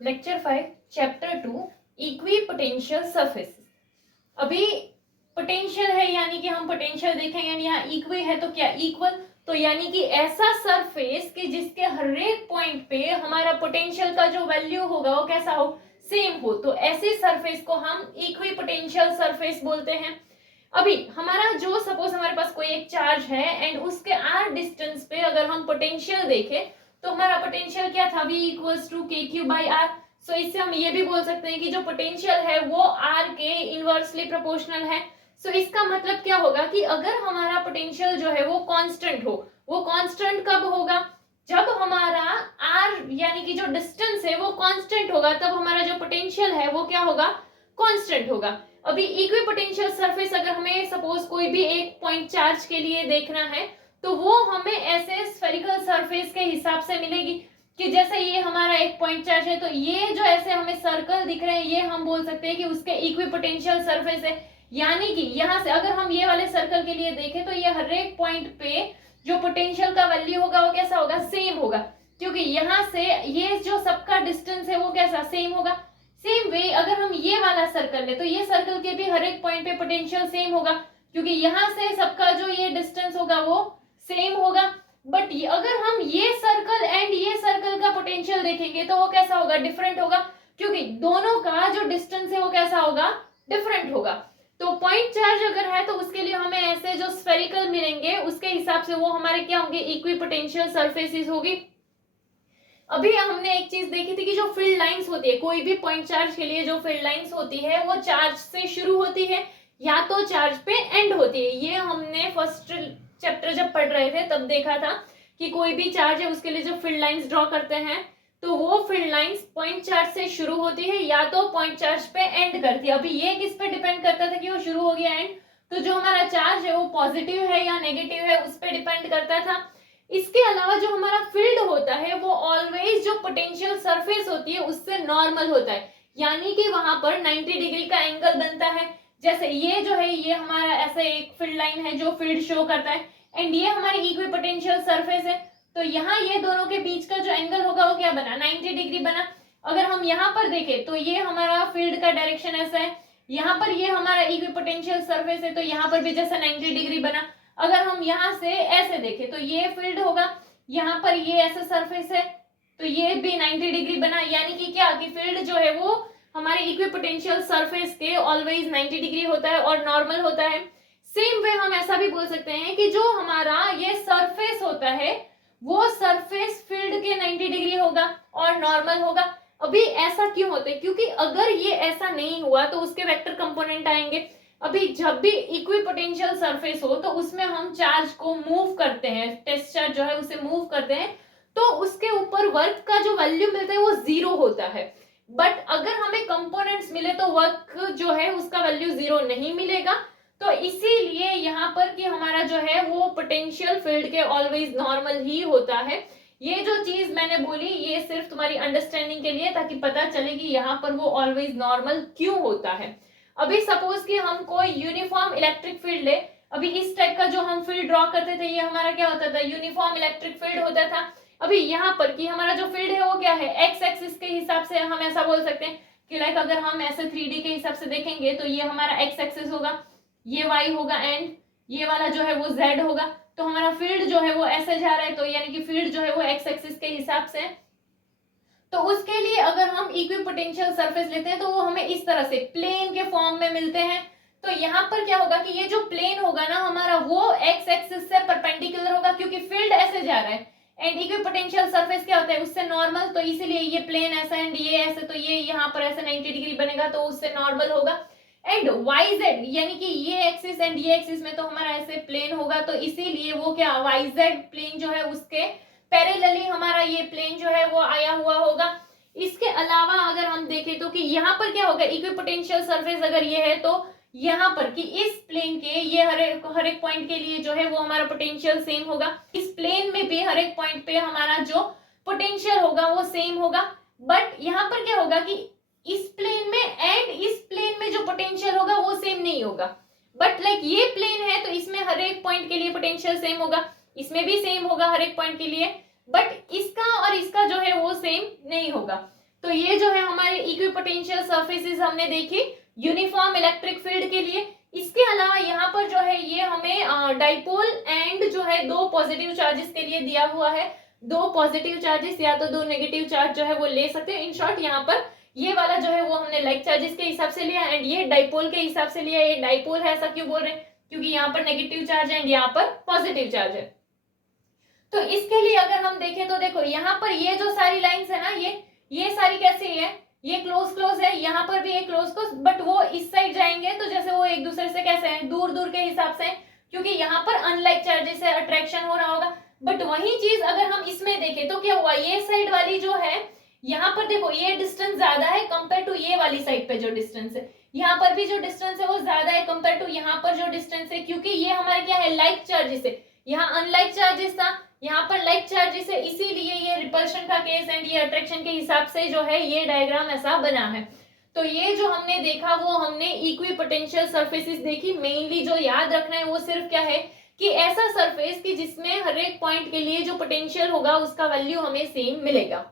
Lecture 5 chapter 2 equipotential surface. अभी potential है यानी कि हम पोटेंशियल देखेंगे, यहाँ इक्वी है तो क्या इक्वल, तो यानी कि ऐसा सरफेस कि जिसके हर एक पॉइंट पे हमारा पोटेंशियल का जो वैल्यू होगा वो कैसा हो, सेम हो, तो ऐसे सरफेस को हम इक्विपोटेंशियल सरफेस बोलते हैं। अभी हमारा जो सपोज हमारे पास कोई एक चार्ज है एंड उसके आर डिस्टेंस पे अगर हम पोटेंशियल देखें तो हमारा पोटेंशियल क्या था, v इक्वल्स टू के क्यू बाई आर। सो इससे हम ये भी बोल सकते हैं कि जो पोटेंशियल है वो आर के इनवर्सली प्रोपोर्शनल है। सो इसका मतलब क्या होगा कि अगर हमारा पोटेंशियल जो है वो कांस्टेंट हो, वो कांस्टेंट कब होगा, जब हमारा आर यानी कि जो डिस्टेंस है वो कांस्टेंट होगा, तब हमारा जो पोटेंशियल है वो क्या होगा, कांस्टेंट होगा। अभी इक्विपोटेंशियल सरफेस अगर हमें सपोज कोई भी एक पॉइंट चार्ज के लिए देखना है तो वो हमें ऐसे स्फेरिकल सरफेस के हिसाब से मिलेगी कि जैसे ये हमारा एक पॉइंट चार्ज है तो ये जो ऐसे हमें सर्कल दिख रहे हैं ये हम बोल सकते हैं कि उसके इक्विपोटेंशियल सरफेस है। यानी कि यहाँ से अगर हम ये वाले सर्कल के लिए देखें तो ये हर एक पॉइंट पे जो पोटेंशियल का वैल्यू होगा वो कैसा होगा, सेम होगा, क्योंकि यहाँ से ये जो सबका डिस्टेंस है वो कैसा सेम होगा। सेम वे अगर हम ये वाला सर्कल ले तो ये सर्कल के भी हर एक पॉइंट पे पोटेंशियल सेम होगा, क्योंकि यहाँ से सबका जो ये डिस्टेंस होगा वो सेम होगा। बट अगर हम ये सर्कल एंड ये सर्कल का पोटेंशियल देखेंगे तो वो कैसा होगा, डिफरेंट होगा, क्योंकि दोनों का जो डिस्टेंस है वो कैसा होगा, डिफरेंट होगा। तो पॉइंट चार्ज अगर है तो उसके लिए हमें ऐसे जो स्फेरिकल मिलेंगे उसके हिसाब से वो हमारे क्या होंगे, इक्विपोटेंशियल सरफेसेस होगी। अभी हमने एक चीज देखी थी कि जो फील्ड लाइंस होती है कोई भी पॉइंट चार्ज के लिए, जो फील्ड लाइंस होती है वो चार्ज से शुरू होती है या तो चार्ज पे एंड होती है। ये हमने फर्स्ट चैप्टर जब पढ़ रहे थे तब देखा था कि कोई भी चार्ज है उसके लिए जो फील्ड लाइंस ड्रॉ करते हैं तो वो फील्ड लाइंस पॉइंट चार्ज से शुरू होती है या तो पॉइंट चार्ज पे एंड करती है। अभी ये किस पे डिपेंड करता था कि वो शुरू हो गया एंड, तो जो हमारा चार्ज है वो पॉजिटिव है या नेगेटिव है उस पर डिपेंड करता था। इसके अलावा जो हमारा फील्ड होता है वो ऑलवेज जो पोटेंशियल सरफेस होती है उससे नॉर्मल होता है, यानी कि वहां पर 90 डिग्री का एंगल बनता है। जैसे ये जो है ये हमारा ऐसे एक फील्ड लाइन है जो फील्ड शो करता है एंड ये हमारी इक्विपोटेंशियल सरफेस है, तो यहाँ ये दोनों के बीच का जो एंगल होगा वो क्या बना, 90 डिग्री बना। अगर हम यहाँ पर देखें तो ये हमारा फील्ड का डायरेक्शन ऐसा है, यहाँ पर ये हमारा इक्विपोटेंशियल सरफेस है तो यहाँ पर भी जैसा 90 डिग्री बना। अगर हम यहाँ से ऐसे देखें तो ये फील्ड होगा, यहाँ पर ये ऐसा सरफेस है तो ये भी 90 डिग्री बना, यानी कि क्या कि फील्ड जो है वो हमारे इक्विपोटेंशियल सरफेस के ऑलवेज 90 डिग्री होता है और नॉर्मल होता है। सेम वे हम ऐसा भी बोल सकते हैं कि जो हमारा ये सरफेस होता है वो सरफेस फील्ड के 90 डिग्री होगा और नॉर्मल होगा। अभी ऐसा क्यों होता है, क्योंकि अगर ये ऐसा नहीं हुआ तो उसके वेक्टर कंपोनेंट आएंगे। अभी जब भी इक्विपोटेंशियल सरफेस हो तो उसमें हम चार्ज को मूव करते हैं, टेस्ट चार्ज जो है उसे मूव करते हैं तो उसके ऊपर वर्क का जो वैल्यू मिलता है वो 0 होता है। बट अगर हमें कंपोनेंट्स मिले तो वर्क जो है उसका वैल्यू 0 नहीं मिलेगा। तो इसीलिए यहाँ पर कि हमारा जो है वो पोटेंशियल फील्ड के ऑलवेज नॉर्मल ही होता है। ये जो चीज मैंने बोली ये सिर्फ तुम्हारी अंडरस्टैंडिंग के लिए ताकि पता चले कि यहाँ पर वो ऑलवेज नॉर्मल क्यों होता है। अभी सपोज कि हम कोई यूनिफॉर्म इलेक्ट्रिक फील्ड ले, अभी इस टाइप का जो हम फील्ड ड्रॉ करते थे ये हमारा क्या होता था, यूनिफॉर्म इलेक्ट्रिक फील्ड होता था। अभी यहाँ पर कि हमारा जो फील्ड है वो क्या है, एक्स एक्सिस के हिसाब से हम ऐसा बोल सकते हैं कि लाइक अगर हम ऐसे 3D के हिसाब से देखेंगे तो ये हमारा एक्स एक्सिस होगा, ये वाई होगा एंड ये वाला जो है वो जेड होगा। तो हमारा फील्ड जो है वो ऐसे जा रहा है तो यानी कि फील्ड जो है वो एक्स एक्सिस के हिसाब से। तो उसके लिए अगर हम इक्विपोटेंशियल सरफेस लेते हैं तो वो हमें इस तरह से प्लेन के फॉर्म में मिलते हैं। तो यहाँ पर क्या होगा कि ये जो प्लेन होगा ना हमारा वो एक्स एक्सिस से परपेंडिकुलर होगा क्योंकि फील्ड ऐसे जा रहा है एंड इक्विपोटेंशियल सरफेस क्या होता है उससे नॉर्मल, तो इसीलिए ये प्लेन ऐसा एंड ये ऐसे, तो ये यहाँ पर ऐसे 90 डिग्री बनेगा तो उससे नॉर्मल होगा। एंड वाई जेड यानी कि ये एक्सिस एंड ये एक्सिस में तो हमारा ऐसे प्लेन होगा तो इसीलिए वो क्या वाई जेड प्लेन जो है उसके पैरेलली हमारा ये प्लेन जो है वो आया हुआ होगा। इसके अलावा अगर हम देखें तो कि यहाँ पर क्या होगा, इक्विपोटेंशियल सरफेस अगर ये है तो यहाँ पर कि इस प्लेन के ये हर एक पॉइंट के लिए जो है वो हमारा पोटेंशियल सेम होगा, इस प्लेन में भी हर एक पॉइंट पे हमारा जो पोटेंशियल होगा वो सेम होगा। बट यहाँ पर क्या होगा कि इस प्लेन में एंड इस प्लेन में जो पोटेंशियल होगा वो सेम नहीं होगा। बट लाइक ये प्लेन है तो इसमें हर एक पॉइंट के लिए पोटेंशियल सेम होगा, इसमें भी सेम होगा हर एक पॉइंट के लिए, बट इसका और इसका जो है वो सेम नहीं होगा। तो ये जो है हमारे इक्विपोटेंशियल सरफेसेस हमने देखे यूनिफॉर्म इलेक्ट्रिक फील्ड के लिए। इसके अलावा यहाँ पर जो है ये हमें डाइपोल एंड जो है दो पॉजिटिव चार्जेस के लिए दिया हुआ है, दो पॉजिटिव चार्जेस या तो दो नेगेटिव चार्ज जो है वो ले सकते हैं। इन शॉर्ट यहाँ पर ये वाला जो है वो हमने लाइक चार्जेस के हिसाब से लिया एंड ये डाइपोल के हिसाब से लिया। ये डाइपोल है ऐसा क्यों बोल रहे हैं, क्योंकि यहाँ पर नेगेटिव चार्ज है एंड यहाँ पर पॉजिटिव चार्ज है। तो इसके लिए अगर हम देखें तो देखो यहाँ पर ये जो सारी लाइंस है ना, ये सारी कैसी है, ये क्लोज है, यहाँ पर भी एक क्लोज, बट वो इस साइड जाएंगे तो जैसे वो एक दूसरे से कैसे हैं, दूर दूर के हिसाब से, क्योंकि यहाँ पर अनलाइक चार्जेस से अट्रैक्शन हो रहा होगा। बट वही चीज अगर हम इसमें देखें तो क्या हुआ, ये साइड वाली जो है यहाँ पर देखो ये डिस्टेंस ज्यादा है कंपेयर टू ये वाली साइड पे जो डिस्टेंस है, यहाँ पर भी जो डिस्टेंस है वो ज्यादा है कंपेयर टू यहाँ पर जो डिस्टेंस है, क्योंकि ये हमारे क्या है लाइक चार्जेस है, यहाँ अनलाइक चार्जेस था, यहाँ पर लाइक चार्जेस है, इसीलिए ये रिपल्शन का केस एंड ये अट्रैक्शन के हिसाब से जो है ये डायग्राम ऐसा बना है। तो ये जो हमने देखा वो हमने इक्विपोटेंशियल सरफेसेस देखी। मेनली जो याद रखना है वो सिर्फ क्या है कि ऐसा सरफेस कि जिसमें हर एक पॉइंट के लिए जो पोटेंशियल होगा उसका वैल्यू हमें सेम मिलेगा।